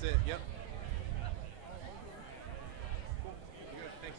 That's it. Yep. Good. Thanks.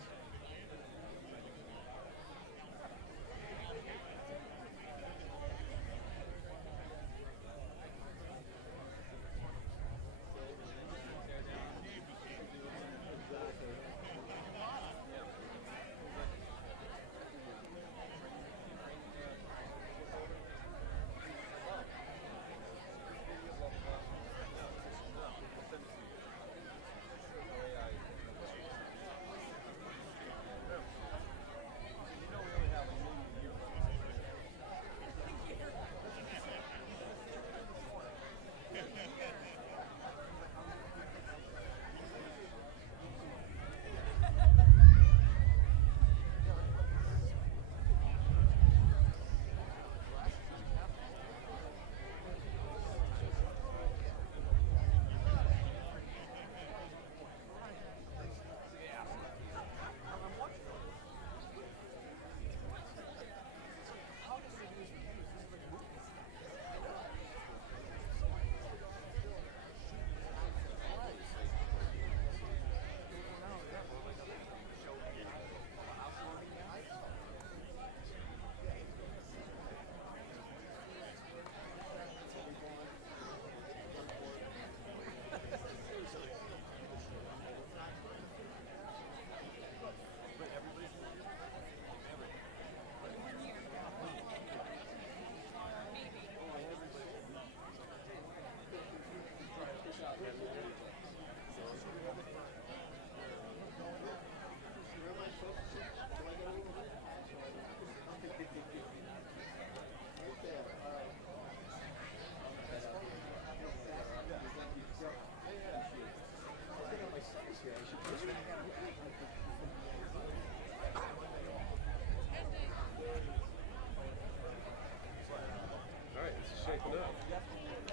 All right, it's shaping up.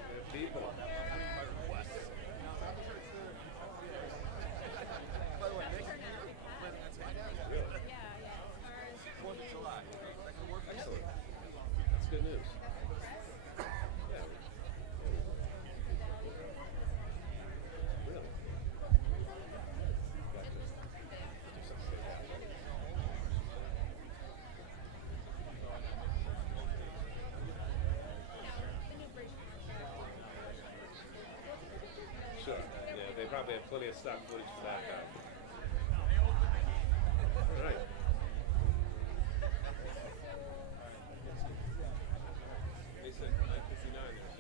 Good people. Excellent. That's good news. Yeah. Really? Gotcha. Do something like that. Sure. Yeah, they probably have plenty of stock footage for that guy. All right. They said 9:59 there.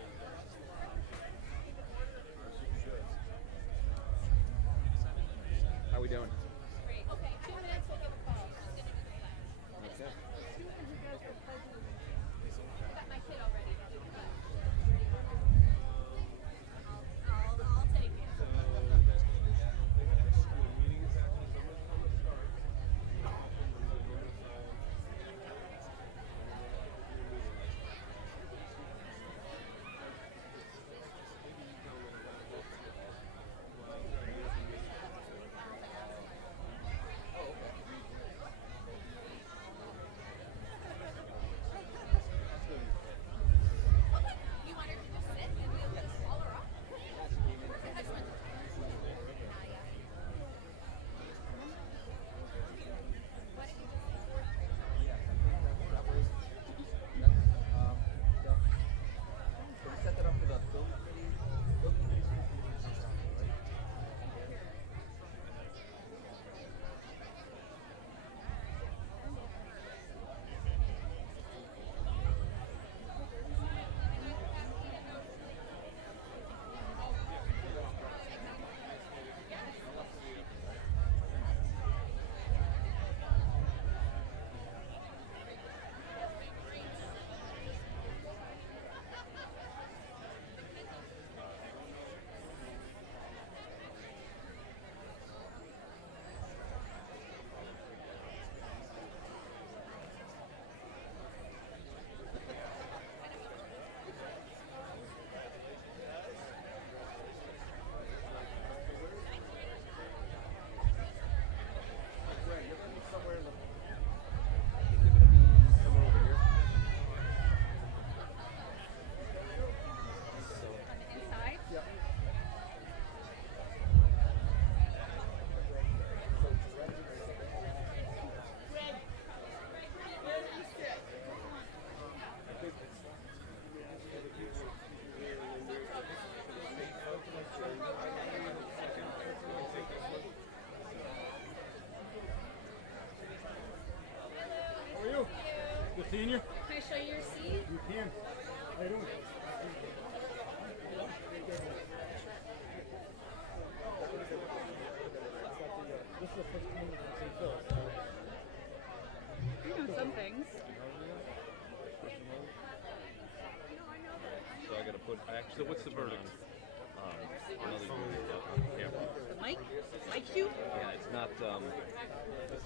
How we doing? Great. Okay, 2 minutes, we'll give a call. She's gonna do the flash. Okay. I got my kid already. I'll take it. Senior? Can I show you your seat? You can. How you doing? This is the first time in St. Phil. I know some things. So I gotta put So what's the verdict? another unit on camera. The mic? Mic cue? Yeah, it's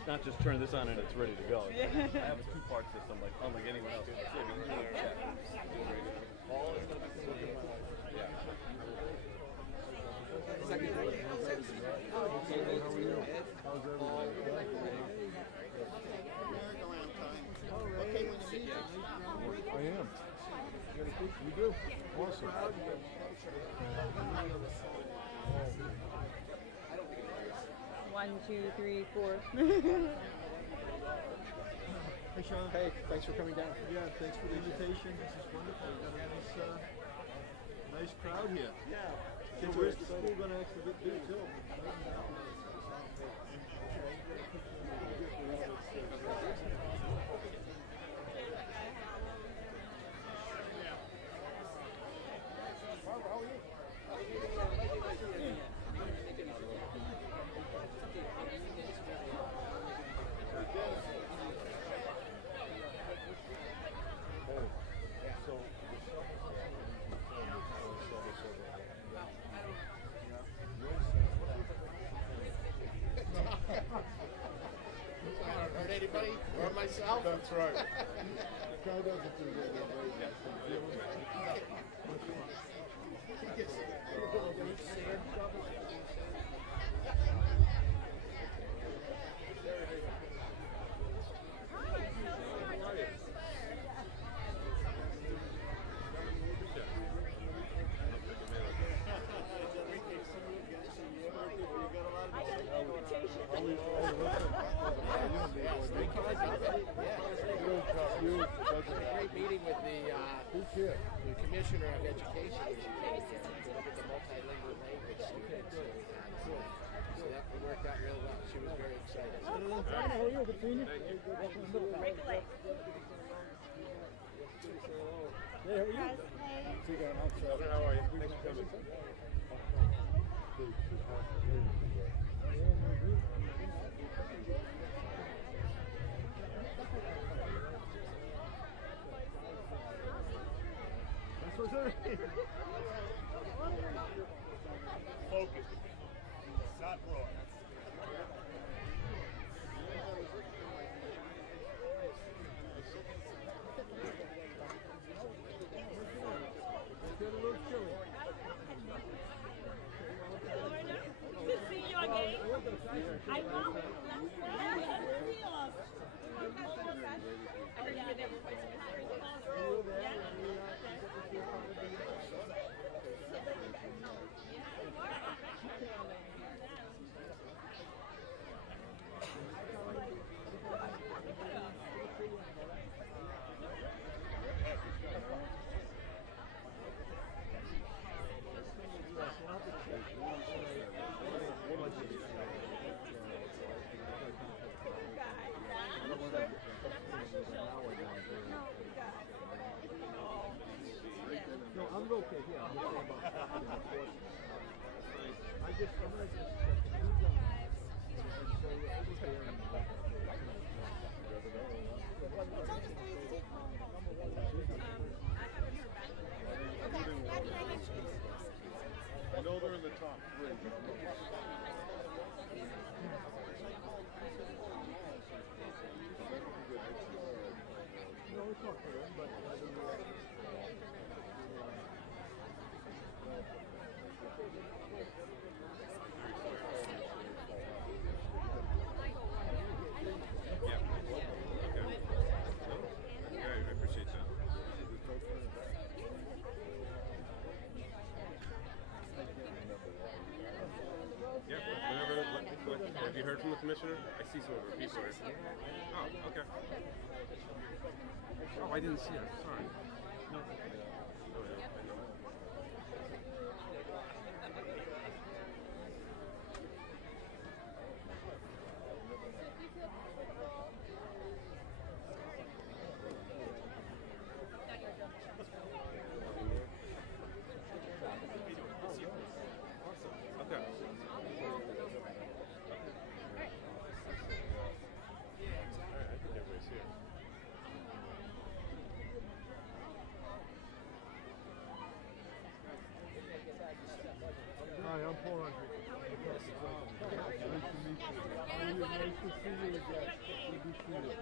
not just turn this on and it's ready to go. I have a two-part system, like unlike anyone else. All is gonna be sitting. Yeah. I am. You do? Awesome. One, two, three, four. Hey, Sean. Hey, thanks for coming down. Yeah, thanks for the invitation. This is wonderful. We've got a nice crowd here. Yeah. So where's the school going to actually be too? Hurt anybody or myself? That's right. The guy doesn't do that. Great meeting with the Commissioner of Education. Look at the multilingual language students. So that worked out real well. She was very excited. How are you? Good seeing you. Welcome to Middletown. Break a leg. Hey, how are you? See you down outside. How are you? Thanks for coming. That's what's there. Focus. Not broad. Get a little chilly. Good to see you again. I know. I heard you were there before. No, I'm okay. Yeah, I'm okay about that. I'm gonna just I know they're in the top three. no, it's not for them, but I appreciate that. Yeah, whenever. Have you heard from the commissioner? I see some of her people. Oh, okay. Oh, I didn't see her. Sorry. No. Oh, yeah, I know. Hi, I'm Paul Rodriguez. Nice to meet you. Nice to see you again. Good to see you.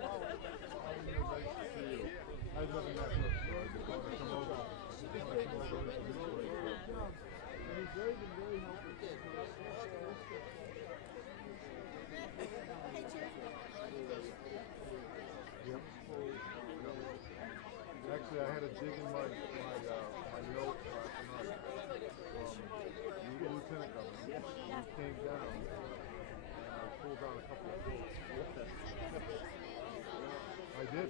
Nice to see you. I've never met you before. I just want to come over. And he's very helpful. Yep. Actually, I had a dig in my notes last night from the lieutenant governor. He came down and I pulled out a couple of quotes. I did.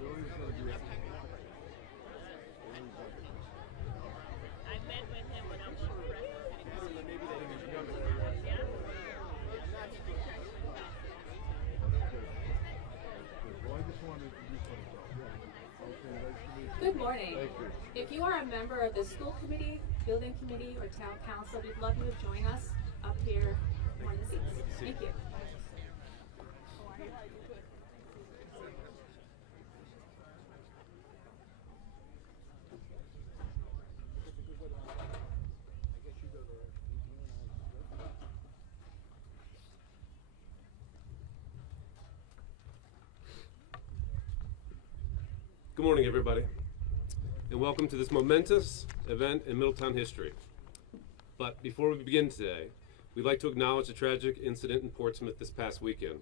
Billy's going to be up. I met with him when I was in Well, I just wanted to introduce myself. Okay, nice to meet you. Good morning. Thank you. If you are a member of the school committee, building committee, or town council, we'd love you to join us up here on the seats. Thank you. Good morning, everybody, and welcome to this momentous event in Middletown history. But before we begin today, we'd like to acknowledge a tragic incident in Portsmouth this past weekend,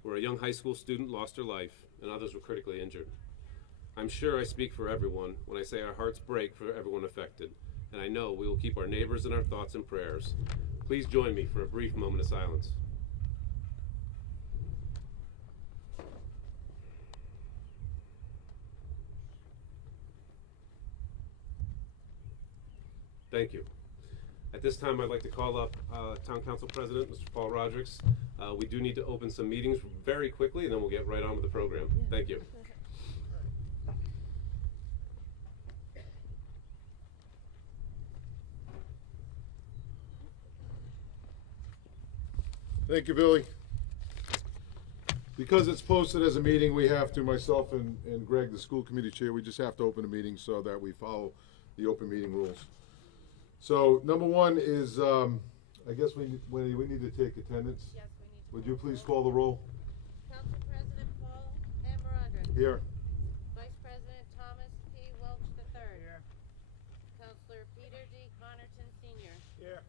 where a young high school student lost her life and others were critically injured. I'm sure I speak for everyone when I say our hearts break for everyone affected, and I know we will keep our neighbors in our thoughts and prayers. Please join me for a brief moment of silence. Thank you. At this time, I'd like to call up Town Council President, Mr. Paul Rodriguez. We do need to open some meetings very quickly, and then we'll get right on with the program. Thank you. Thank you, Billy. Because it's posted as a meeting, we have to, myself and Greg, the school committee chair, we just have to open a meeting so that we follow the open meeting rules. So number one is, I guess we need to take attendance. Yes, we need to. Would you please call the roll? Council President Paul Amarandra. Here. Vice President Thomas P. Welch III. Here. Councilor Peter D. Connerton Sr. Here.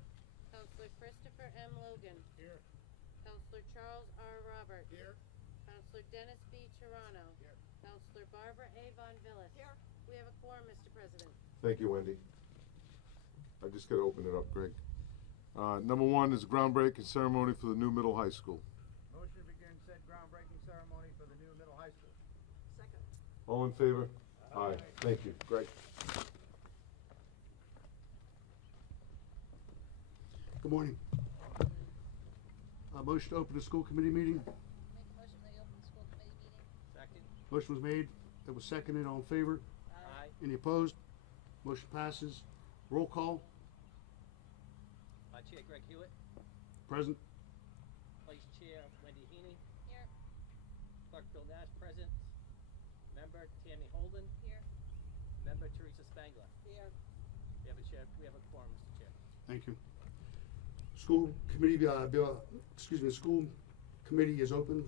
Councilor Christopher M. Logan. Here. Councilor Charles R. Robert. Here. Councilor Dennis B. Tirano. Here. Councilor Barbara A. Von Villis. Here. We have a quorum, Mr. President. Thank you, Wendy. I just got to open it up, Greg. Number one is a groundbreaking ceremony for the new middle high school. Motion to begin said groundbreaking ceremony for the new middle high school. Second. All in favor? Aye. Thank you, Greg. Good morning. Motion to open the school committee meeting. Make a motion to open the school committee meeting. Second. Motion was made. It was seconded. All in favor? Aye. Any opposed? Motion passes. Roll call. Chair Greg Hewitt. Present. Vice Chair Wendy Heaney. Here. Clerk Bill Nash present. Member Tammy Holden. Here. Member Teresa Spangler. Here. We have a quorum, Mr. Chair. Thank you. School committee, the school committee is open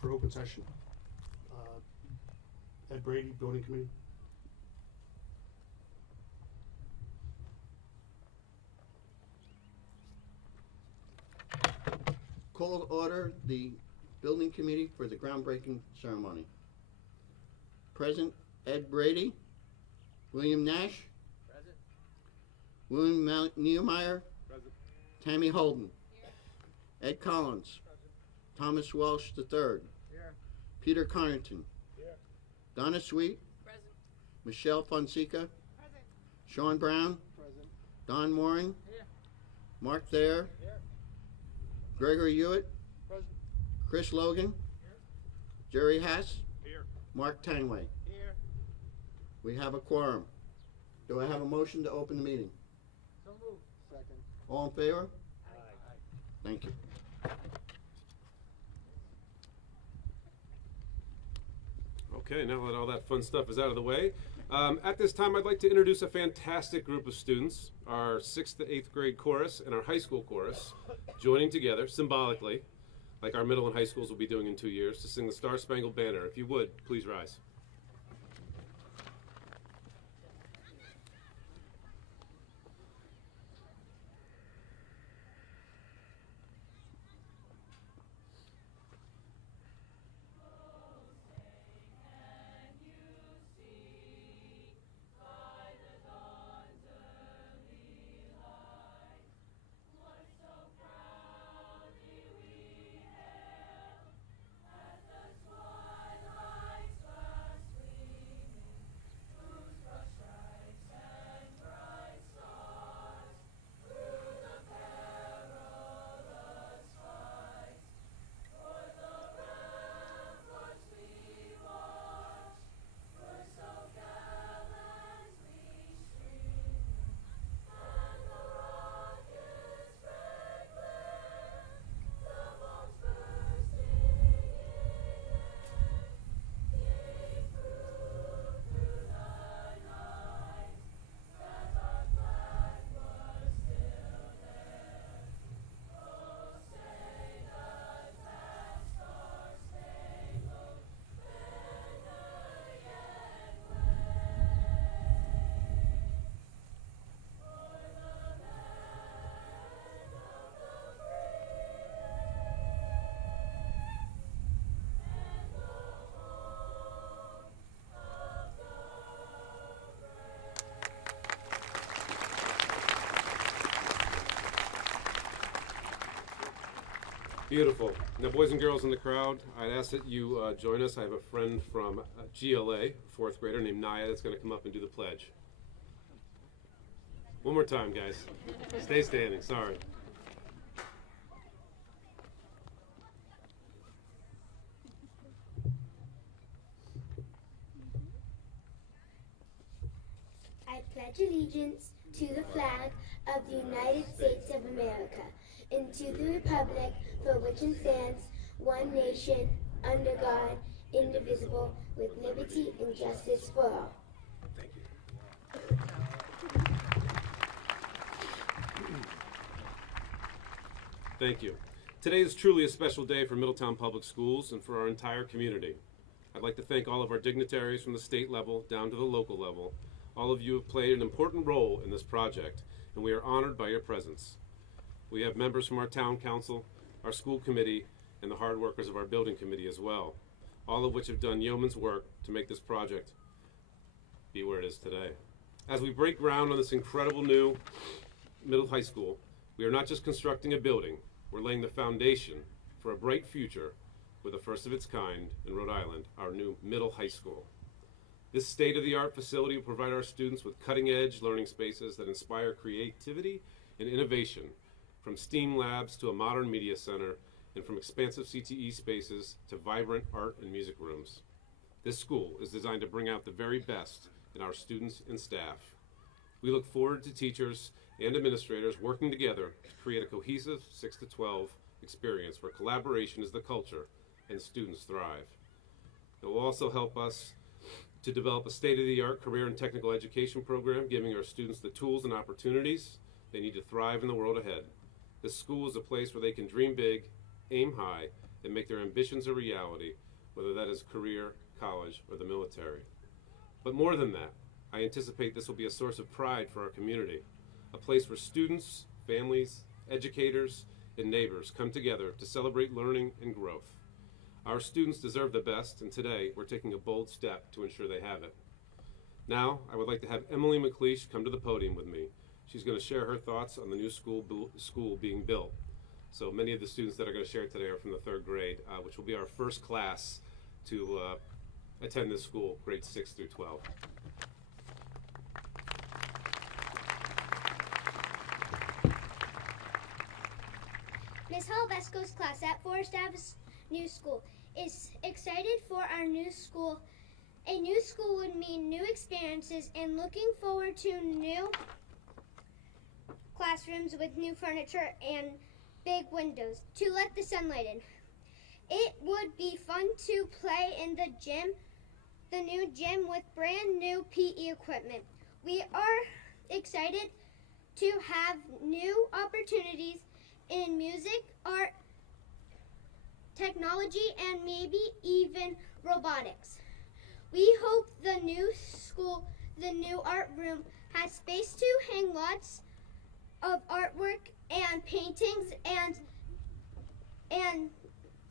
for open session. Ed Brady, building committee. Call to order the building committee for the groundbreaking ceremony. Present, Ed Brady, William Nash, Present. William Niemeyer, Present. Tammy Holden, Ed Collins, Thomas Welsh III, Here. Peter Connerton, Here. Donna Sweet, Present. Michelle Fonseca, Present. Sean Brown, Present. Don Mooring, Here. Mark Thayer, Here. Gregory Hewitt, Present. Chris Logan, Jerry Hass, Here. Mark Tanway. Here. We have a quorum. Do I have a motion to open the meeting? So moved. Second. All in favor? Aye. Thank you. Okay, now that all that fun stuff is out of the way, at this time I'd like to introduce a fantastic group of students, our 6th to 8th grade chorus and our high school chorus, joining together symbolically, like our middle and high schools will be doing in 2 years, to sing the Star Spangled Banner. If you would, please rise. Beautiful. Now, boys and girls in the crowd, I'd ask that you join us. I have a friend from GLA, 4th grader named Naya, that's going to come up and do the pledge. One more time, guys. Stay standing. Sorry. I pledge allegiance to the flag of the United States of America and to the republic for which it stands, one nation, under God, indivisible, with liberty and justice for all. Thank you. Thank you. Today is truly a special day for Middletown Public Schools and for our entire community. I'd like to thank all of our dignitaries from the state level down to the local level. All of you have played an important role in this project, and we are honored by your presence. We have members from our town council, our school committee, and the hard workers of our building committee as well, all of which have done yeoman's work to make this project be where it is today. As we break ground on this incredible new middle high school, we are not just constructing a building, we're laying the foundation for a bright future with the first of its kind in Rhode Island, our new middle high school. This state-of-the-art facility will provide our students with cutting-edge learning spaces that inspire creativity and innovation, from STEAM labs to a modern media center, and from expansive CTE spaces to vibrant art and music rooms. This school is designed to bring out the very best in our students and staff. We look forward to teachers and administrators working together to create a cohesive 6 to 12 experience where collaboration is the culture and students thrive. It will also help us to develop a state-of-the-art career and technical education program, giving our students the tools and opportunities they need to thrive in the world ahead. This school is a place where they can dream big, aim high, and make their ambitions a reality, whether that is career, college, or the military. But more than that, I anticipate this will be a source of pride for our community, a place where students, families, educators, and neighbors come together to celebrate learning and growth. Our students deserve the best, and today we're taking a bold step to ensure they have it. Now, I would like to have Emily McLeish come to the podium with me. She's going to share her thoughts on the new school being built. So many of the students that are going to share today are from the 3rd grade, which will be our first class to attend this school, grades 6 through 12. Ms. Halbesco's class at Forest Ave New School is excited for our new school. A new school would mean new experiences and looking forward to new classrooms with new furniture and big windows to let the sunlight in. It would be fun to play in the gym the new gym with brand new PE equipment. We are excited to have new opportunities in music, art, technology, and maybe even robotics. We hope the new school, the new art room, has space to hang lots of artwork and paintings, and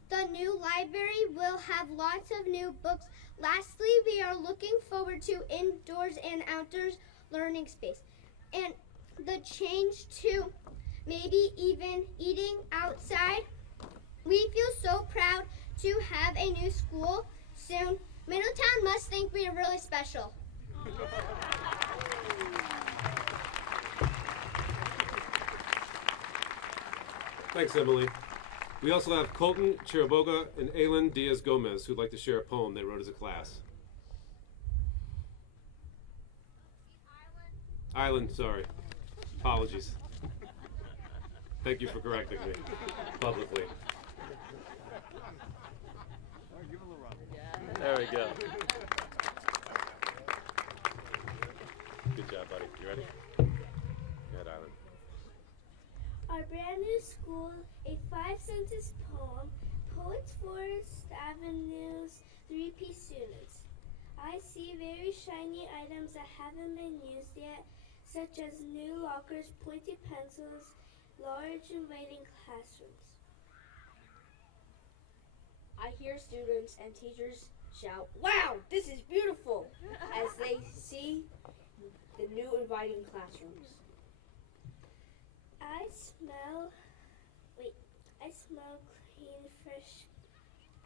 the new library will have lots of new books. Lastly, we are looking forward to indoors and outdoors learning space and the change to maybe even eating outside. We feel so proud to have a new school soon. Middletown must think we are really special. Thanks, Emily. We also have Colton Chiraboga and Aylin Diaz-Gomez who'd like to share a poem they wrote as a class. Island, sorry. Apologies. Thank you for correcting me publicly. There we go. Good job, buddy. You ready? Go ahead, Island. Our brand new school, a 5-sentence poem, Poets Forest Avenue's 3-piece students. I see very shiny items that haven't been used yet, such as new lockers, pointed pencils, large inviting classrooms. I hear students and teachers shout, "Wow, this is beautiful!" as they see the new inviting classrooms. I smell clean, fresh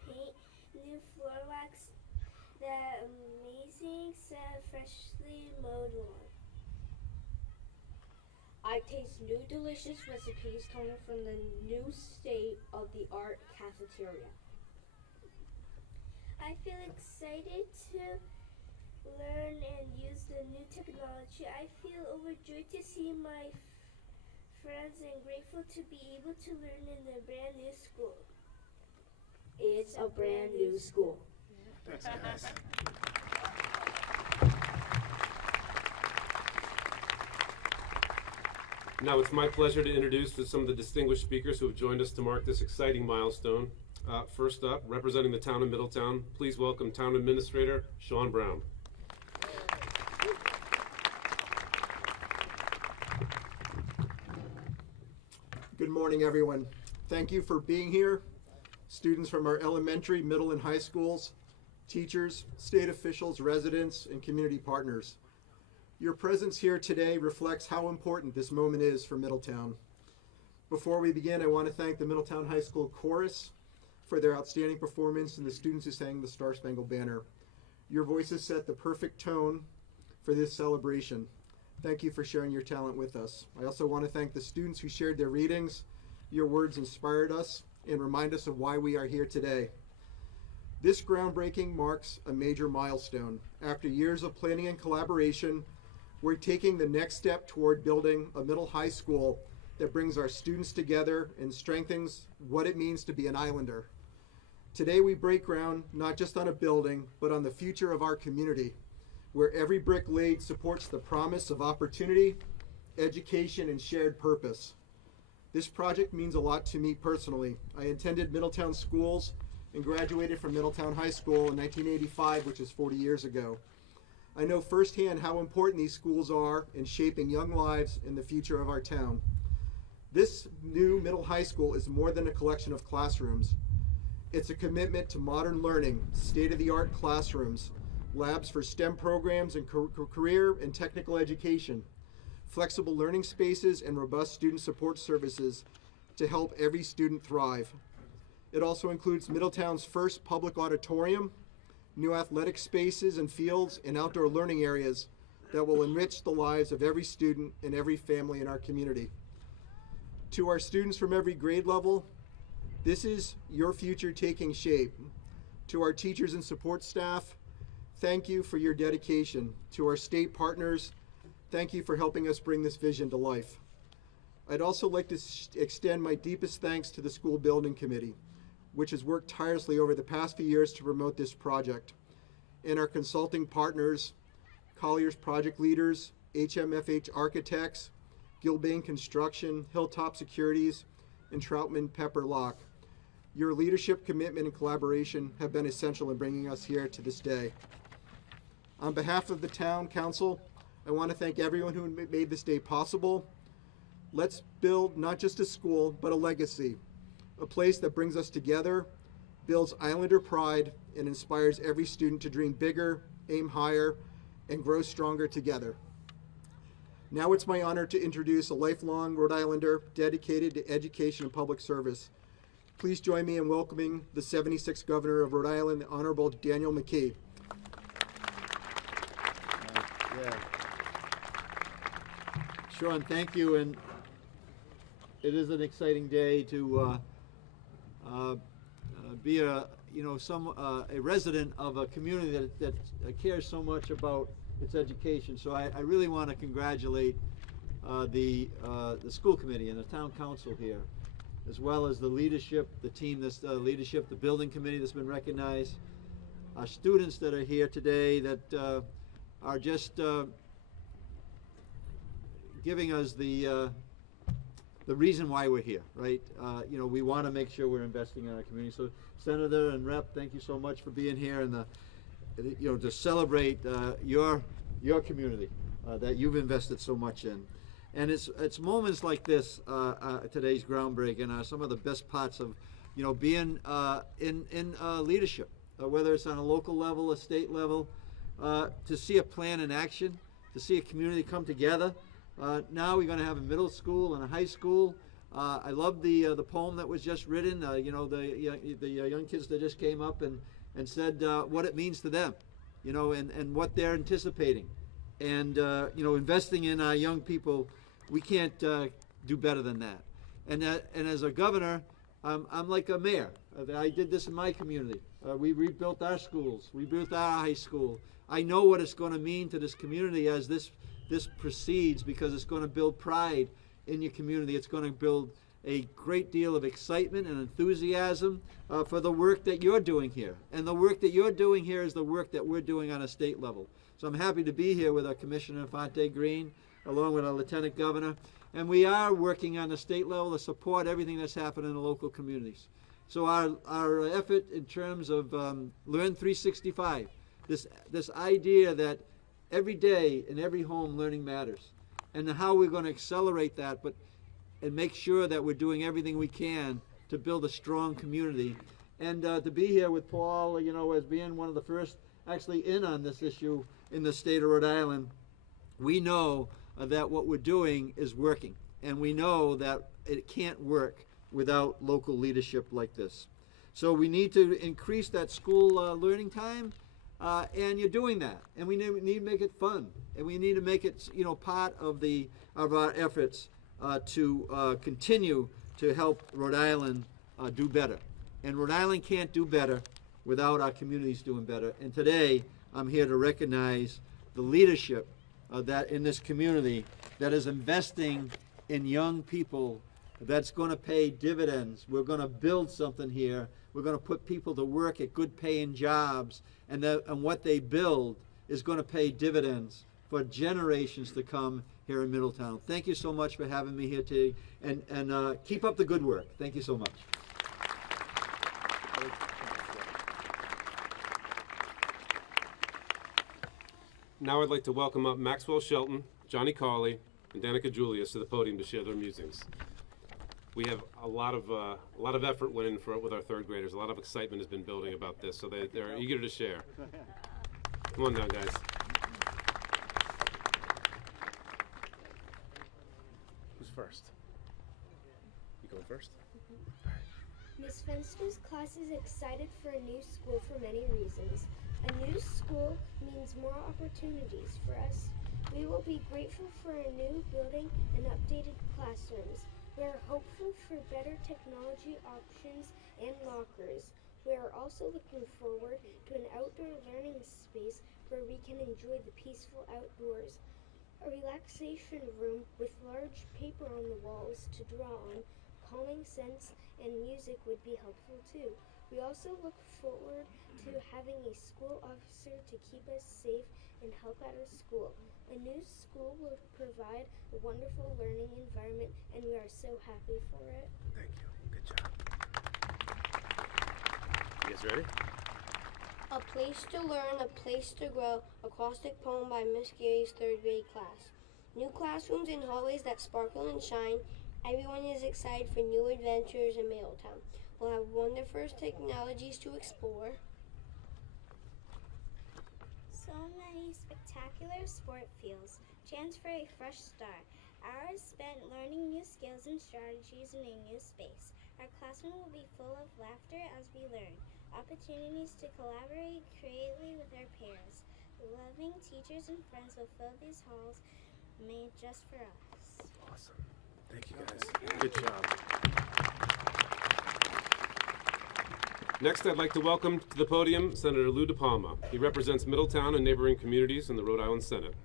paint, new floor wax, the amazing scent of freshly mowed lawn. I taste new delicious recipes coming from the new state-of-the-art cafeteria. I feel excited to learn and use the new technology. I feel overjoyed to see my friends and grateful to be able to learn in the brand new school. It's a brand new school. Thanks, guys. Now it's my pleasure to introduce some of the distinguished speakers who have joined us to mark this exciting milestone. First up, representing the town of Middletown, please welcome Town Administrator Sean Brown. Good morning, everyone. Thank you for being here. Students from our elementary, middle, and high schools, teachers, state officials, residents, and community partners. Your presence here today reflects how important this moment is for Middletown. Before we begin, I want to thank the Middletown High School Chorus for their outstanding performance and the students who sang the Star Spangled Banner. Your voices set the perfect tone for this celebration. Thank you for sharing your talent with us. I also want to thank the students who shared their readings. Your words inspired us and remind us of why we are here today. This groundbreaking marks a major milestone. After years of planning and collaboration, we're taking the next step toward building a middle high school that brings our students together and strengthens what it means to be an Islander. Today we break ground not just on a building, but on the future of our community, where every brick laid supports the promise of opportunity, education, and shared purpose. This project means a lot to me personally. I attended Middletown schools and graduated from Middletown High School in 1985, which is 40 years ago. I know firsthand how important these schools are in shaping young lives and the future of our town. This new middle high school is more than a collection of classrooms. It's a commitment to modern learning, state-of-the-art classrooms, labs for STEM programs and career and technical education, flexible learning spaces, and robust student support services to help every student thrive. It also includes Middletown's first public auditorium, new athletic spaces and fields, and outdoor learning areas that will enrich the lives of every student and every family in our community. To our students from every grade level, this is your future taking shape. To our teachers and support staff, thank you for your dedication. To our state partners, thank you for helping us bring this vision to life. I'd also like to extend my deepest thanks to the School Building Committee, which has worked tirelessly over the past few years to promote this project. and our consulting partners, Collier's Project Leaders, HMFH Architects, Gilbane Construction, Hilltop Securities, and Troutman Pepper Lock. Your leadership, commitment, and collaboration have been essential in bringing us here to this day. On behalf of the Town Council, I want to thank everyone who made this day possible. Let's build not just a school, but a legacy, a place that brings us together, builds Islander pride, and inspires every student to dream bigger, aim higher, and grow stronger together. Now it's my honor to introduce a lifelong Rhode Islander dedicated to education and public service. Please join me in welcoming the 76th Governor of Rhode Island, the Honorable Daniel McKee. Sean, thank you, and it is an exciting day to be a resident of a community that cares so much about its education. So I really want to congratulate the school committee and the town council here, as well as the leadership, the team that's leadership, the building committee that's been recognized, our students that are here today that are just giving us the reason why we're here, right? We want to make sure we're investing in our community. So, Senator and Rep, thank you so much for being here and to celebrate your community that you've invested so much in. And it's moments like this, today's groundbreaking, are some of the best parts of being in leadership, whether it's on a local level, a state level, to see a plan in action, to see a community come together. Now we're going to have a middle school and a high school. I love the poem that was just written. The young kids that just came up and said what it means to them, and what they're anticipating, and investing in our young people. We can't do better than that. And as a governor, I'm like a mayor. I did this in my community. We rebuilt our schools. We built our high school. I know what it's going to mean to this community as this proceeds, because it's going to build pride in your community. It's going to build a great deal of excitement and enthusiasm for the work that you're doing here. And the work that you're doing here is the work that we're doing on a state level. So I'm happy to be here with our Commissioner Fonte Green, along with our Lieutenant Governor. And we are working on the state level to support everything that's happening in the local communities. So our effort in terms of Learn 365, this idea that every day in every home learning matters, and how we're going to accelerate that, and make sure that we're doing everything we can to build a strong community. And to be here with Paul, as being one of the first actually in on this issue in the state of Rhode Island, we know that what we're doing is working, and we know that it can't work without local leadership like this. So we need to increase that school learning time. And you're doing that, and we need to make it fun, and we need to make it, part of our efforts to continue to help Rhode Island do better. And Rhode Island can't do better without our communities doing better. And today, I'm here to recognize the leadership that in this community that is investing in young people. That's going to pay dividends. We're going to build something here. We're going to put people to work at good paying jobs, and what they build is going to pay dividends for generations to come here in Middletown. Thank you so much for having me here today, and keep up the good work. Thank you so much. Now I'd like to welcome up Maxwell Shelton, Johnny Cawley, and Danica Julius to the podium to share their musings. We have a lot of effort went in for it with our third graders. A lot of excitement has been building about this, so they're eager to share. Come on down, guys. Who's first? You going first? Miss Fenster's class is excited for a new school for many reasons. A new school means more opportunities for us. We will be grateful for a new building and updated classrooms. We are hopeful for better technology options and lockers. We are also looking forward to an outdoor learning space where we can enjoy the peaceful outdoors. A relaxation room with large paper on the walls to draw on, calming scents, and music would be helpful too. We also look forward to having a school officer to keep us safe and help out our school. A new school will provide a wonderful learning environment, and we are so happy for it. Thank you. Good job. You guys ready? A Place to Learn, A Place to Grow, acrostic poem by Miss Gary's 3rd grade class. New classrooms and hallways that sparkle and shine. Everyone is excited for new adventures in Middletown. We'll have wonderful technologies to explore. So many spectacular sport fields. Chance for a fresh start. Hours spent learning new skills and strategies in a new space. Our classroom will be full of laughter as we learn. Opportunities to collaborate creatively with our peers. Loving teachers and friends will fill these halls made just for us. Awesome. Thank you guys. Good job. Next, I'd like to welcome to the podium Senator Lou DePalma. He represents Middletown and neighboring communities in the Rhode Island Senate.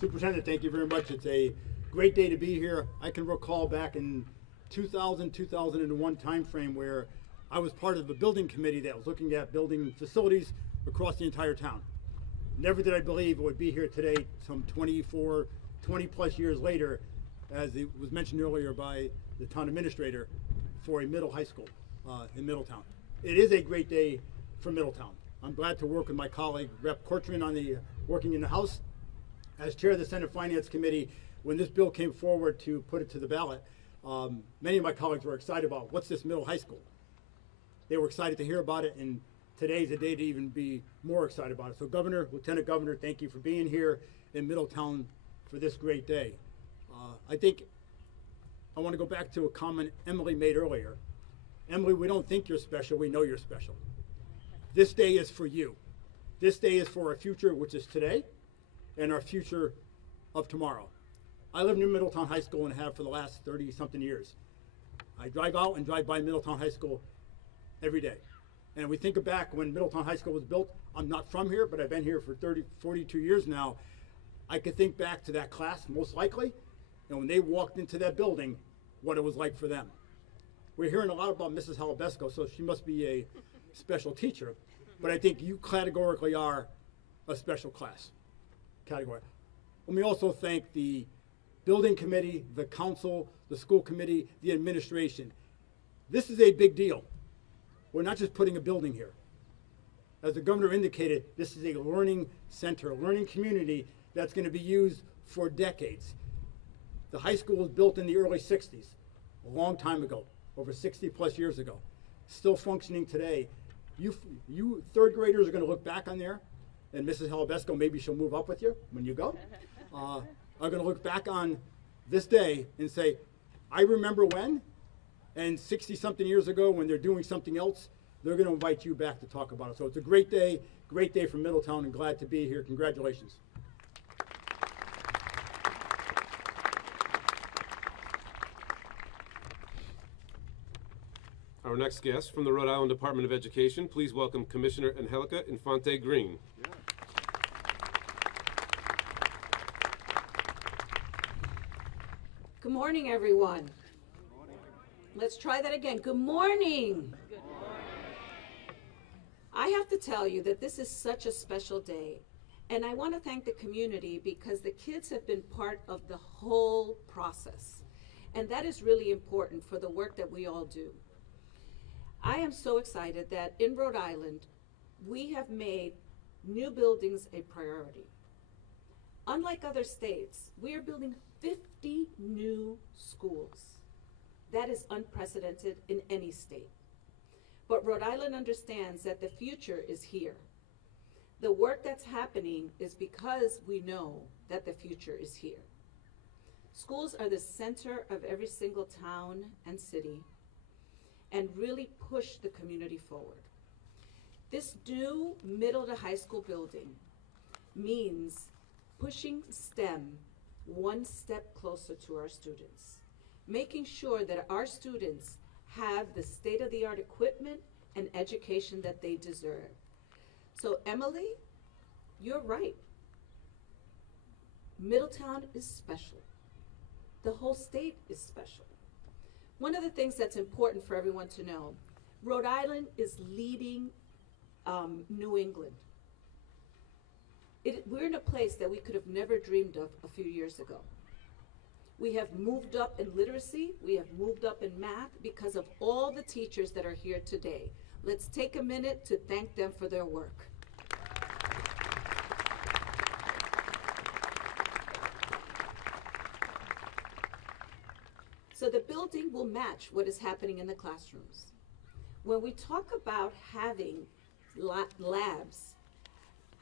Superintendent, thank you very much. It's a great day to be here. I can recall back in 2000, 2001 timeframe where I was part of a building committee that was looking at building facilities across the entire town. Never did I believe it would be here today, some 20 plus years later, as it was mentioned earlier by the town administrator, for a middle high school in Middletown. It is a great day for Middletown. I'm glad to work with my colleague, Rep. Corcoran, on the working in the House. As chair of the Senate Finance Committee, when this bill came forward to put it to the ballot, many of my colleagues were excited about what's this middle high school. They were excited to hear about it, and today's the day to even be more excited about it. So Governor, Lieutenant Governor, thank you for being here in Middletown for this great day. I think I want to go back to a comment Emily made earlier. Emily, we don't think you're special, we know you're special. This day is for you. This day is for our future, which is today, and our future of tomorrow. I live near Middletown High School and have for the last 30-something years. I drive out and drive by Middletown High School every day. And we think back when Middletown High School was built. I'm not from here, but I've been here for 42 years now. I could think back to that class, most likely, and when they walked into that building, what it was like for them. We're hearing a lot about Mrs. Halabesco, so she must be a special teacher, but I think you categorically are a special class category. Let me also thank the building committee, the council, the school committee, the administration. This is a big deal. We're not just putting a building here. As the governor indicated, this is a learning center, a learning community that's going to be used for decades. The high school was built in the early 60s, a long time ago, over 60 plus years ago. Still functioning today. You third graders are going to look back on there, and Mrs. Halabesco, maybe she'll move up with you when you go, are going to look back on this day and say, I remember when, and 60-something years ago when they're doing something else, they're going to invite you back to talk about it. So it's a great day for Middletown, and glad to be here. Congratulations. Our next guest from the Rhode Island Department of Education, please welcome Commissioner Angelica Infante Green. Good morning, everyone. Let's try that again. Good morning. Good morning. I have to tell you that this is such a special day, and I want to thank the community because the kids have been part of the whole process, and that is really important for the work that we all do. I am so excited that in Rhode Island, we have made new buildings a priority. Unlike other states, we are building 50 new schools. That is unprecedented in any state. But Rhode Island understands that the future is here. The work that's happening is because we know that the future is here. Schools are the center of every single town and city and really push the community forward. This new middle to high school building means pushing STEM one step closer to our students, making sure that our students have the state-of-the-art equipment and education that they deserve. So Emily, you're right. Middletown is special. The whole state is special. One of the things that's important for everyone to know, Rhode Island is leading New England. We're in a place that we could have never dreamed of a few years ago. We have moved up in literacy, we have moved up in math because of all the teachers that are here today. Let's take a minute to thank them for their work. So the building will match what is happening in the classrooms. When we talk about having labs,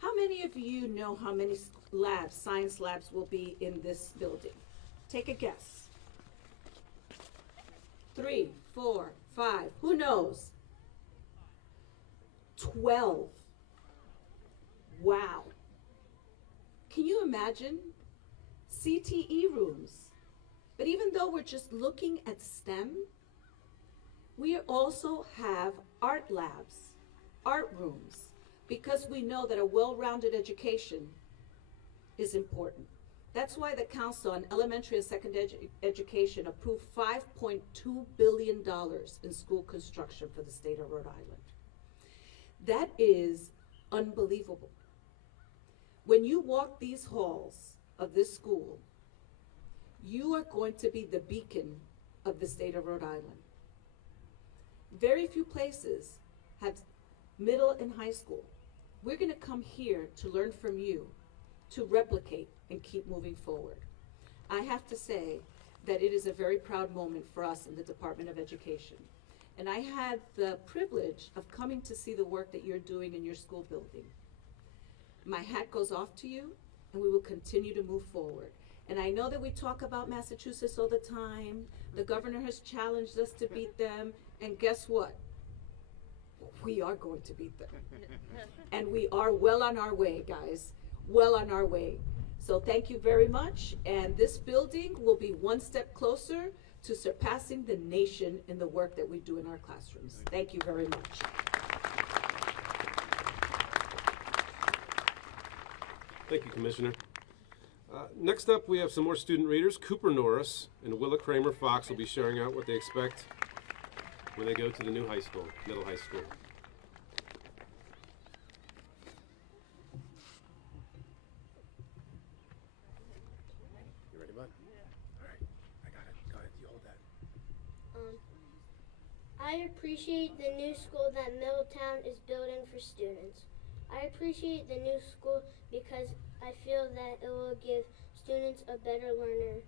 how many of you know how many labs, science labs, will be in this building? Take a guess. 3, 4, 5, who knows? 12. Wow. Can you imagine? CTE rooms. But even though we're just looking at STEM, we also have art labs, art rooms, because we know that a well-rounded education is important. That's why the Council on Elementary and Secondary Education approved $5.2 billion in school construction for the state of Rhode Island. That is unbelievable. When you walk these halls of this school, you are going to be the beacon of the state of Rhode Island. Very few places have middle and high school. We're going to come here to learn from you, to replicate and keep moving forward. I have to say that it is a very proud moment for us in the Department of Education. And I had the privilege of coming to see the work that you're doing in your school building. My hat goes off to you, and we will continue to move forward. And I know that we talk about Massachusetts all the time. The governor has challenged us to beat them, and guess what? We are going to beat them. And we are well on our way, guys, well on our way. So thank you very much, and this building will be one step closer to surpassing the nation in the work that we do in our classrooms. Thank you very much. Thank you, Commissioner. Next up, we have some more student readers. Cooper Norris and Willa Kramer Fox will be sharing out what they expect when they go to the new high school, middle high school. You ready, bud? All right, I got it. Go ahead, you hold that. I appreciate the new school that Middletown is building for students. I appreciate the new school because I feel that it will give students a better learning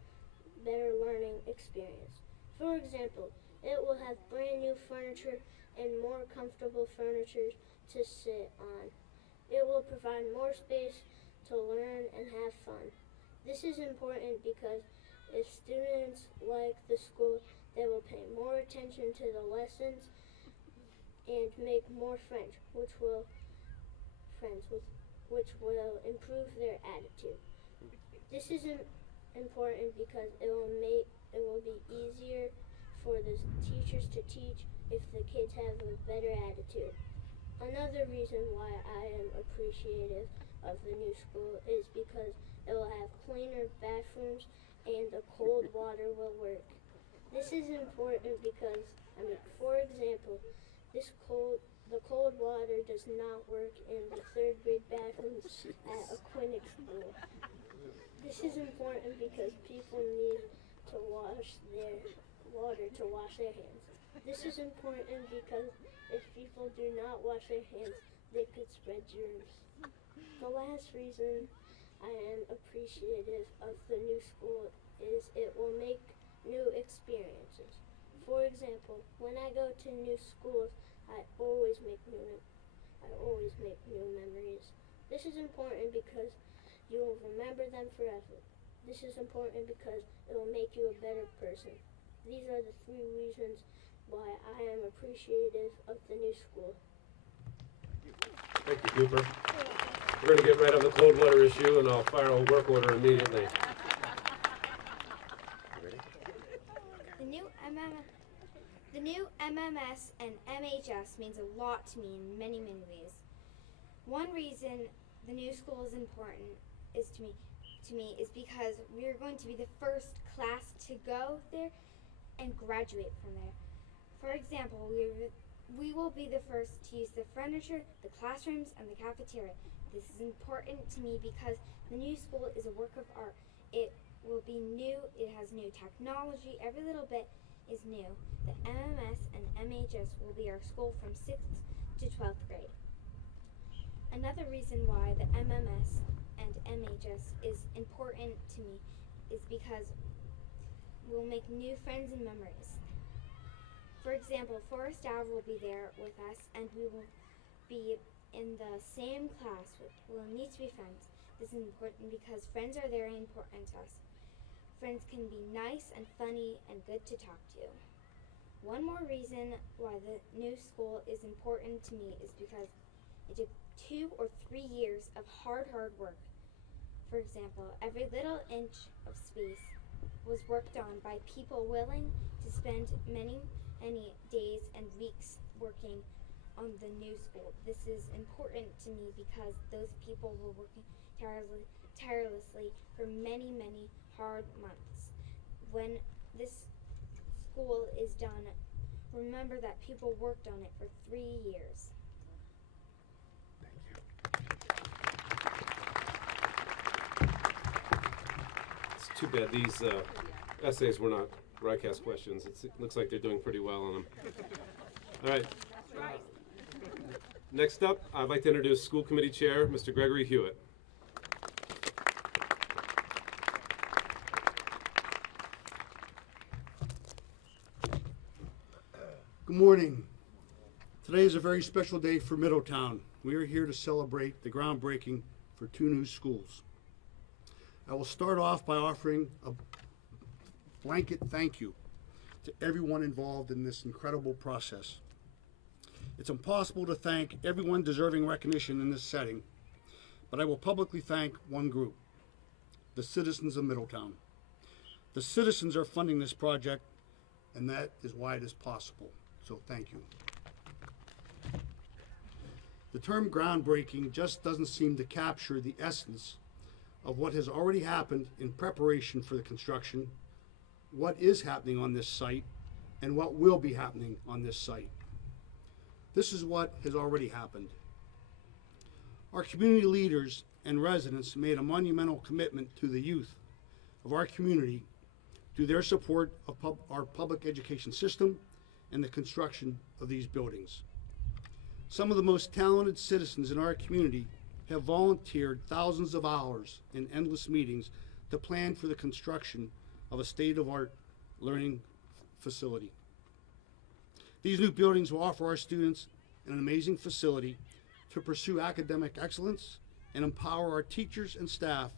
experience. For example, it will have brand new furniture and more comfortable furniture to sit on. It will provide more space to learn and have fun. This is important because if students like the school, they will pay more attention to the lessons and make more friends, which will improve their attitude. This is important because it will be easier for the teachers to teach if the kids have a better attitude. Another reason why I am appreciative of the new school is because it will have cleaner bathrooms and the cold water will work. This is important because, for example, the cold water does not work in the third grade bathrooms at a clinic school. This is important because people need to wash their water to wash their hands. This is important because if people do not wash their hands, they could spread germs. The last reason I am appreciative of the new school is it will make new experiences. For example, when I go to new schools, I always make new memories. This is important because you will remember them forever. This is important because it will make you a better person. These are the 3 reasons why I am appreciative of the new school. Thank you, Cooper. We're going to get right on the cold water issue, and I'll fire a work order immediately. The new MMS and MHS means a lot to me in many, many ways. One reason the new school is important to me is because we are going to be the first class to go there, and graduate from there. For example, we will be the first to use the furniture, the classrooms, and the cafeteria. This is important to me because the new school is a work of art. It will be new, it has new technology, every little bit is new. The MMS and MHS will be our school from 6th to 12th grade. Another reason why the MMS and MHS is important to me is because we'll make new friends and memories. For example, Forrest Dow will be there with us and we will be in the same class. We'll need to be friends. This is important because friends are very important to us. Friends can be nice and funny and good to talk to. One more reason why the new school is important to me is because it took 2 or 3 years of hard work. For example, every little inch of space was worked on by people willing to spend many days and weeks working on the new school. This is important to me because those people were working tirelessly for many hard months. When this school is done, remember that people worked on it for 3 years. It's too bad these essays were not broadcast questions. It looks like they're doing pretty well on them. All right. Next up, I'd like to introduce School Committee Chair, Mr. Gregory Hewitt. Good morning. Today is a very special day for Middletown. We are here to celebrate the groundbreaking for 2 new schools. I will start off by offering a blanket thank you to everyone involved in this incredible process. It's impossible to thank everyone deserving recognition in this setting, but I will publicly thank one group, the citizens of Middletown. The citizens are funding this project, and that is why it is possible. So thank you. The term groundbreaking just doesn't seem to capture the essence of what has already happened in preparation for the construction, what is happening on this site, and what will be happening on this site. This is what has already happened. Our community leaders and residents made a monumental commitment to the youth of our community through their support of our public education system and the construction of these buildings. Some of the most talented citizens in our community have volunteered thousands of hours in endless meetings to plan for the construction of a state-of-the-art learning facility. These new buildings will offer our students an amazing facility to pursue academic excellence and empower our teachers and staff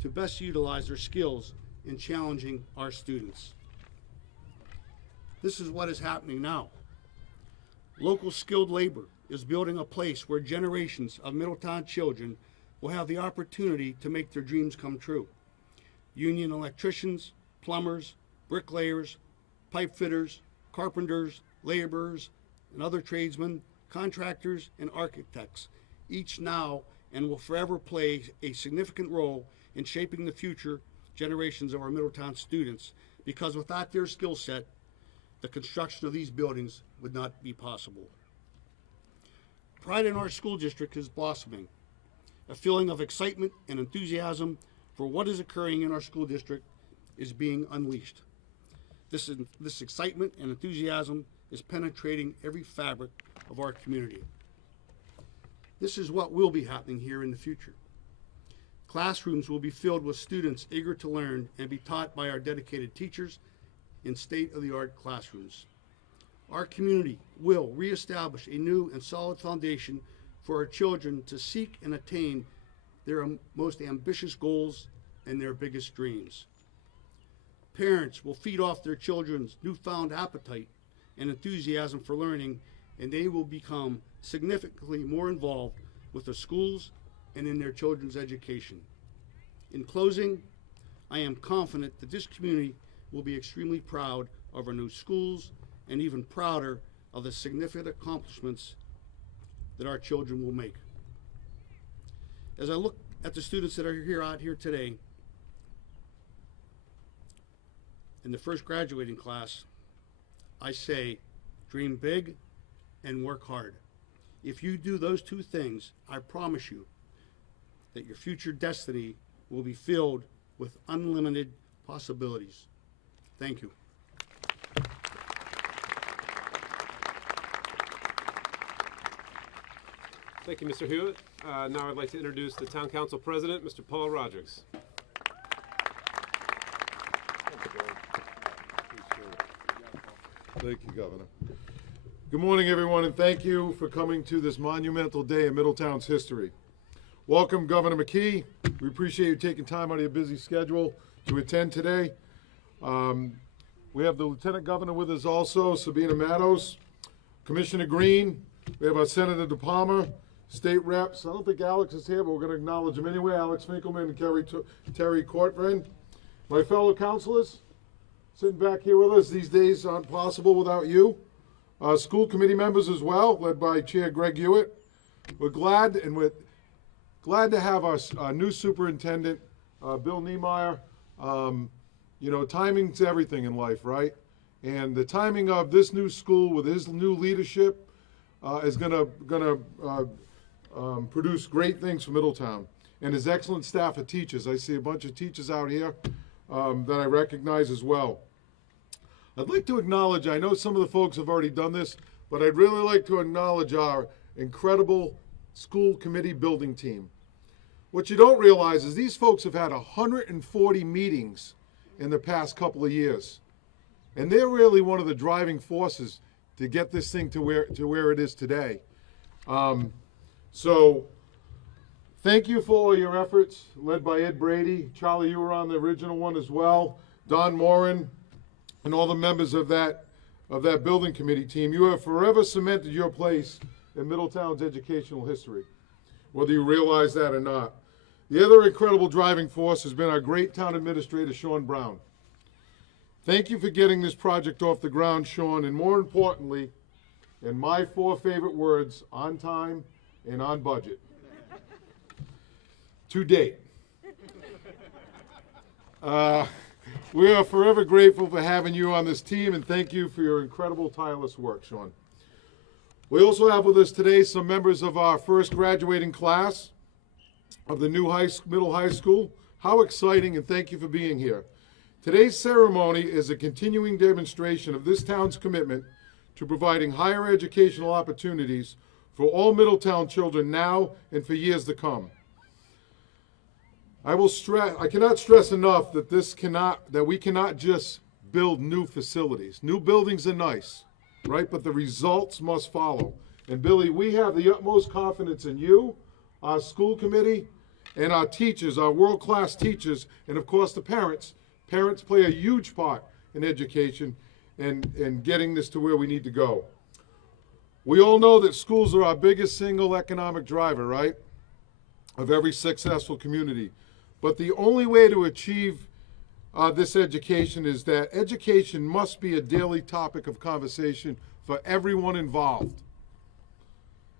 to best utilize their skills in challenging our students. This is what is happening now. Local skilled labor is building a place where generations of Middletown children will have the opportunity to make their dreams come true. Union electricians, plumbers, bricklayers, pipe fitters, carpenters, laborers, and other tradesmen, contractors, and architects, each now and will forever play a significant role in shaping the future generations of our Middletown students, because without their skill set, the construction of these buildings would not be possible. Pride in our school district is blossoming. A feeling of excitement and enthusiasm for what is occurring in our school district is being unleashed. This excitement and enthusiasm is penetrating every fabric of our community. This is what will be happening here in the future. Classrooms will be filled with students eager to learn and be taught by our dedicated teachers in state-of-the-art classrooms. Our community will reestablish a new and solid foundation for our children to seek and attain their most ambitious goals and their biggest dreams. Parents will feed off their children's newfound appetite and enthusiasm for learning, and they will become significantly more involved with the schools and in their children's education. In closing, I am confident that this community will be extremely proud of our new schools and even prouder of the significant accomplishments that our children will make. As I look at the students that are out here today, in the first graduating class, I say dream big and work hard. If you do those two things, I promise you that your future destiny will be filled with unlimited possibilities. Thank you. Thank you, Mr. Hewitt. Now I'd like to introduce the Town Council President, Mr. Paul Rodrigues. Thank you, Governor. Good morning, everyone, and thank you for coming to this monumental day in Middletown's history. Welcome, Governor McKee. We appreciate you taking time out of your busy schedule to attend today. We have the Lieutenant Governor with us also, Sabina Matos, Commissioner Green. We have our Senator DePalma, State Reps. I don't think Alex is here, but we're going to acknowledge him anyway. Alex Finkelman and Terry Cortran. My fellow councilors sitting back here with us. These days aren't possible without you. School committee members as well, led by Chair Greg Hewitt. We're glad to have our new superintendent, Bill Niemeyer. You know, timing's everything in life, right? And the timing of this new school with his new leadership is gonna produce great things for Middletown. And his excellent staff of teachers. I see a bunch of teachers out here that I recognize as well. I'd like to acknowledge, I know some of the folks have already done this, but I'd really like to acknowledge our incredible school committee building team. What you don't realize is these folks have had 140 meetings in the past couple of years. And they're really one of the driving forces to get this thing to where it is today. So thank you for all your efforts, led by Ed Brady. Charlie, you were on the original one as well. Don Moran, and all the members of that building committee team. You have forever cemented your place in Middletown's educational history, whether you realize that or not. The other incredible driving force has been our great town administrator, Sean Brown. Thank you for getting this project off the ground, Sean, and more importantly, in my 4 favorite words, on time and on budget. To date. We are forever grateful for having you on this team, and thank you for your incredible, tireless work, Sean. We also have with us today some members of our first graduating class of the new middle high school. How exciting, and thank you for being here. Today's ceremony is a continuing demonstration of this town's commitment to providing higher educational opportunities for all Middletown children now and for years to come. I cannot stress enough that we cannot just build new facilities. New buildings are nice, right? But the results must follow. And Billy, we have the utmost confidence in you, our school committee, and our teachers, our world-class teachers, and of course the parents. Parents play a huge part in education and getting this to where we need to go. We all know that schools are our biggest single economic driver, right, of every successful community. But the only way to achieve this education is that education must be a daily topic of conversation for everyone involved.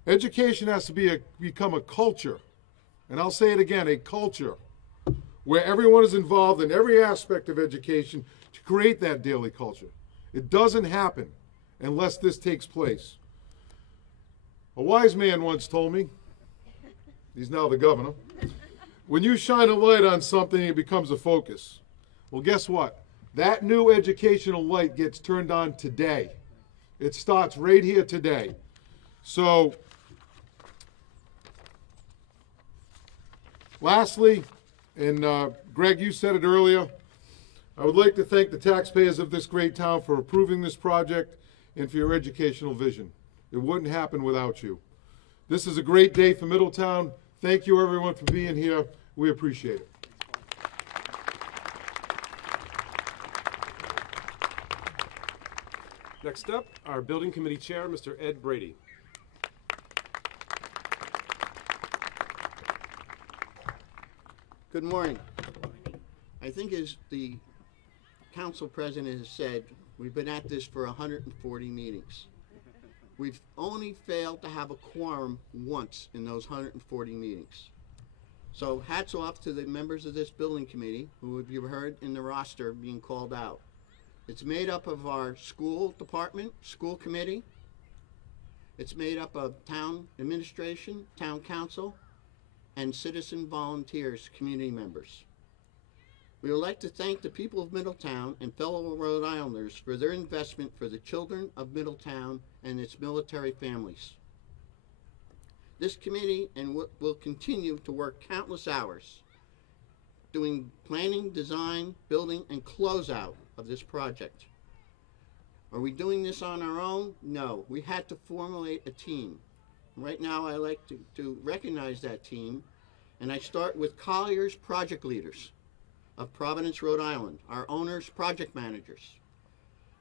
Education has to become a culture, and I'll say it again, a culture, where everyone is involved in every aspect of education to create that daily culture. It doesn't happen unless this takes place. A wise man once told me, he's now the governor, when you shine a light on something, it becomes a focus. Well, guess what? That new educational light gets turned on today. It starts right here today. So, lastly, and Greg, you said it earlier, I would like to thank the taxpayers of this great town for approving this project and for your educational vision. It wouldn't happen without you. This is a great day for Middletown. Thank you, everyone, for being here. We appreciate it. Next up, our building committee chair, Mr. Ed Brady. Good morning. I think as the council president has said, we've been at this for 140 meetings. We've only failed to have a quorum once in those 140 meetings. So hats off to the members of this building committee who you've heard in the roster being called out. It's made up of our school department, school committee. It's made up of town administration, town council, and citizen volunteers, community members. We would like to thank the people of Middletown and fellow Rhode Islanders for their investment for the children of Middletown and its military families. This committee will continue to work countless hours doing planning, design, building, and closeout of this project. Are we doing this on our own? No. We had to formulate a team. Right now, I like to recognize that team, and I start with Collier's project leaders of Providence, Rhode Island, our owners, project managers.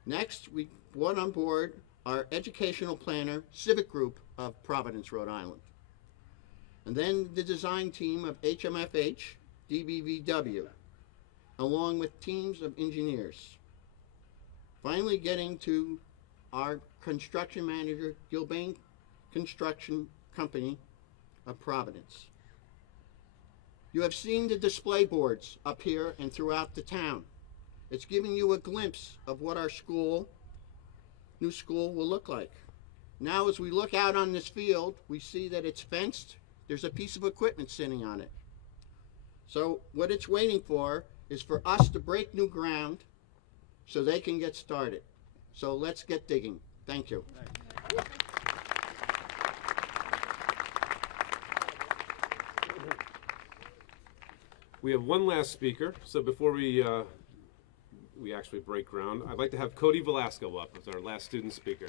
Next, we brought on board our educational planner, civic group of Providence, Rhode Island. And then the design team of HMFH, DBVW, along with teams of engineers. Finally getting to our construction manager, Gilbane Construction Company of Providence. You have seen the display boards up here and throughout the town. It's giving you a glimpse of what our school, new school, will look like. Now as we look out on this field, we see that it's fenced. There's a piece of equipment sitting on it. So what it's waiting for is for us to break new ground so they can get started. So let's get digging. Thank you. We have one last speaker, so before we actually break ground, I'd like to have Cody Velasco up as our last student speaker.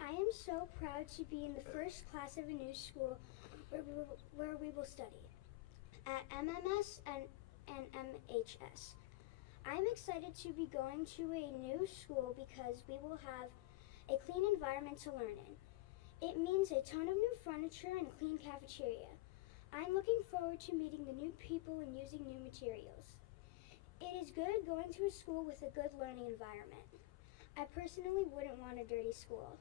I am so proud to be in the first class of a new school where we will study at MMS and MHS. I'm excited to be going to a new school because we will have a clean environment to learn in. It means a ton of new furniture and a clean cafeteria. I'm looking forward to meeting the new people and using new materials. It is good going to a school with a good learning environment. I personally wouldn't want a dirty school.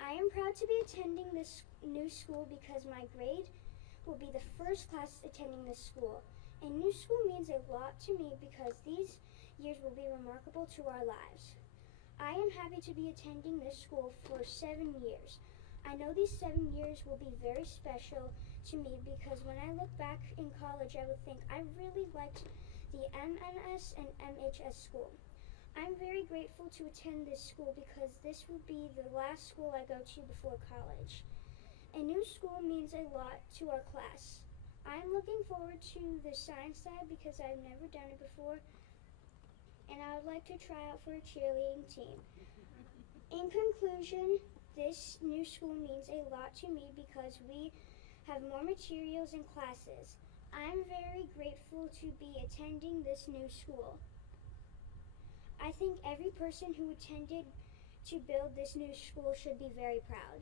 I am proud to be attending this new school because my grade will be the first class attending this school. A new school means a lot to me because these years will be remarkable to our lives. I am happy to be attending this school for 7 years. I know these 7 years will be very special to me because when I look back in college, I would think I really liked the MNS and MHS school. I'm very grateful to attend this school because this will be the last school I go to before college. A new school means a lot to our class. I'm looking forward to the science lab because I've never done it before, and I would like to try out for a cheerleading team. In conclusion, this new school means a lot to me because we have more materials and classes. I'm very grateful to be attending this new school. I think every person who attended to build this new school should be very proud.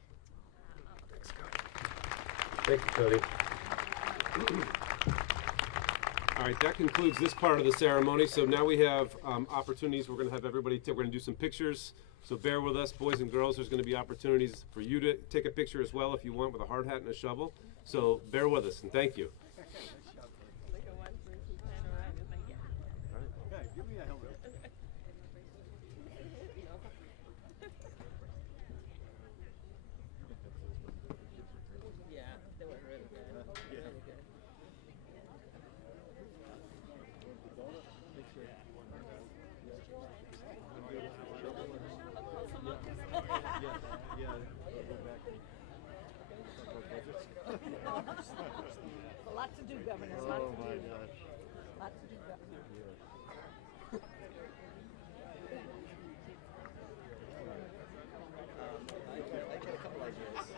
Thank you, Cody. All right, that concludes this part of the ceremony. So now we have opportunities. We're going to have everybody, we're going to do some pictures. So bear with us, boys and girls. There's going to be opportunities for you to take a picture as well if you want with a hard hat and a shovel. So bear with us and thank you. Okay, give me a helmet. Yeah, they were really good. Yeah. Really good. A lot to do, Governor. Oh my gosh. Lot to do, Governor. I got a couple ideas.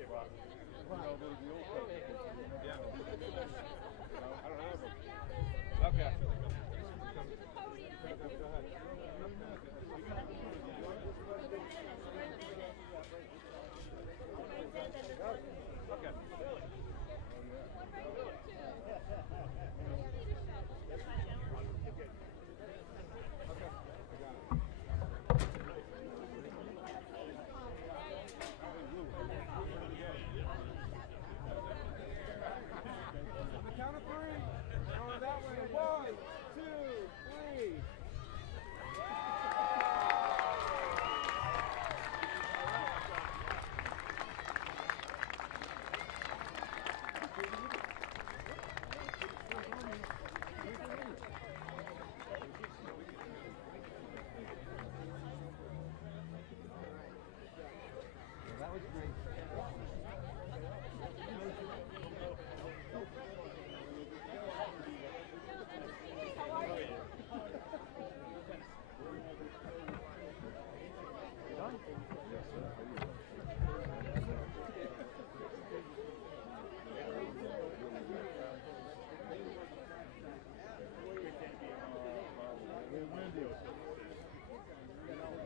Okay. On the count of three. Going that way. 1, 2, 3. That was great.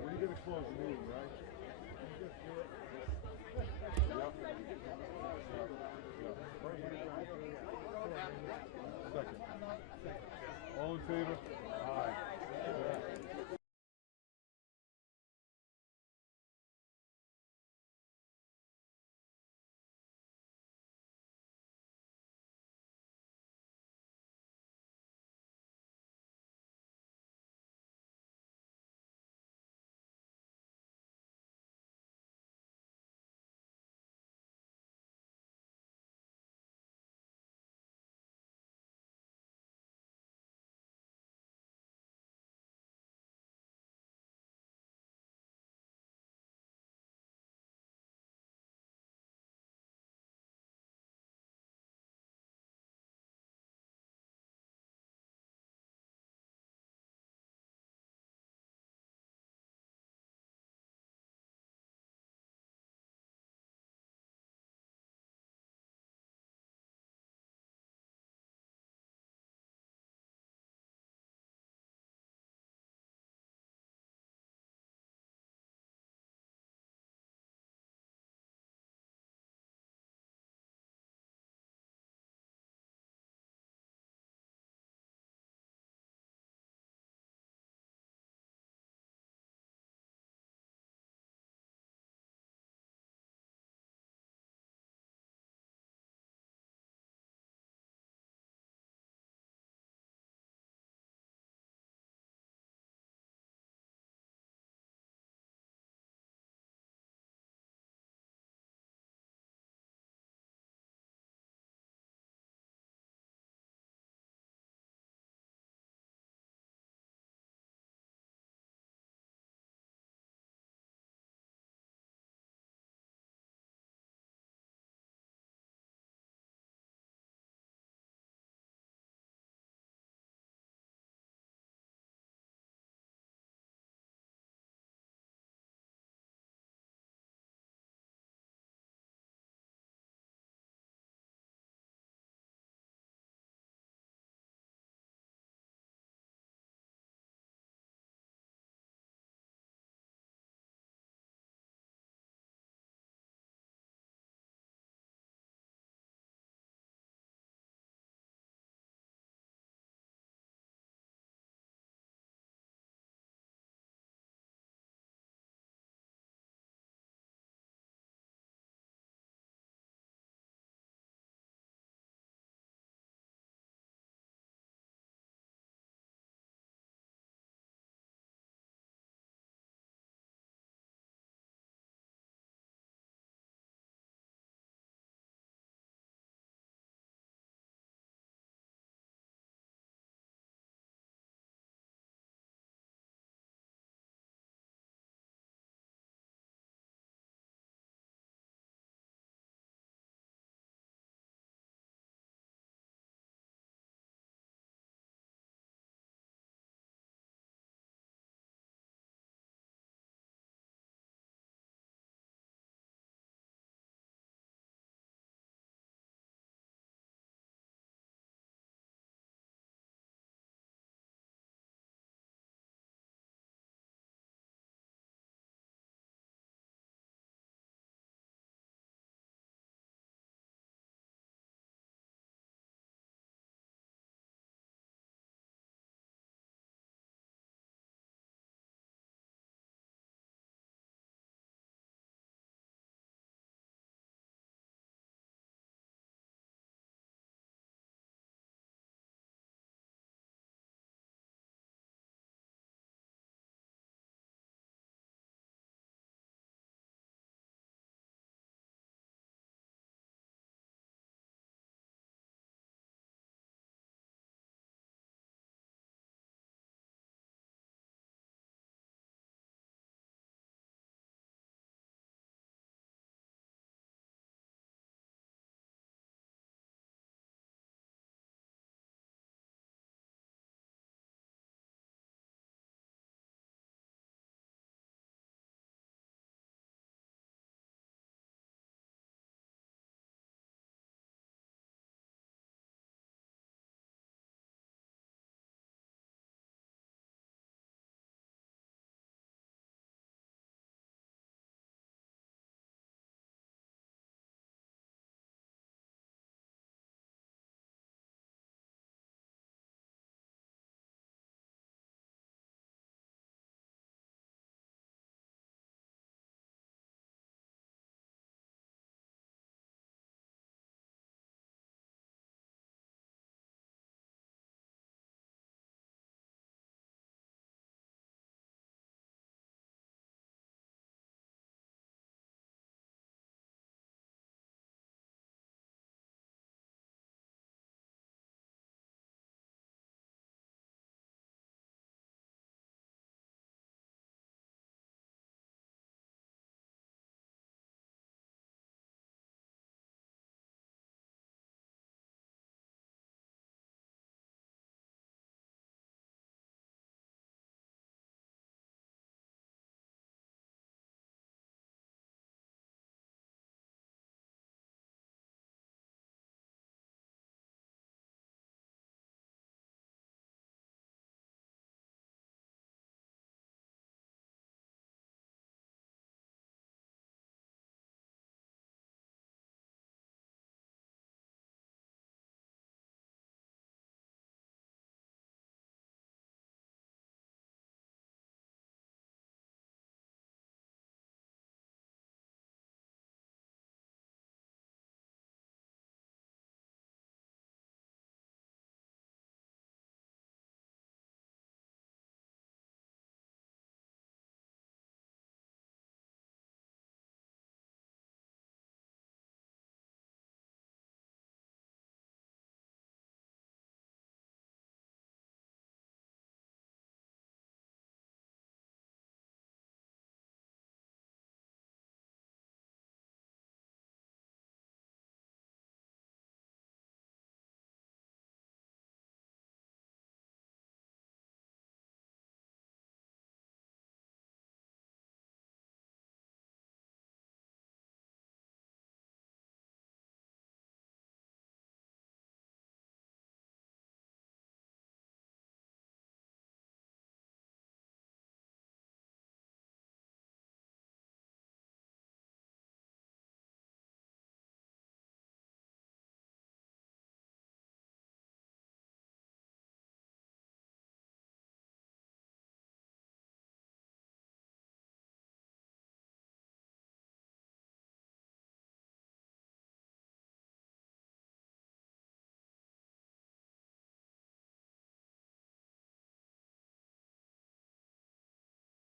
We're going to close the meeting, right? Second. All in favor?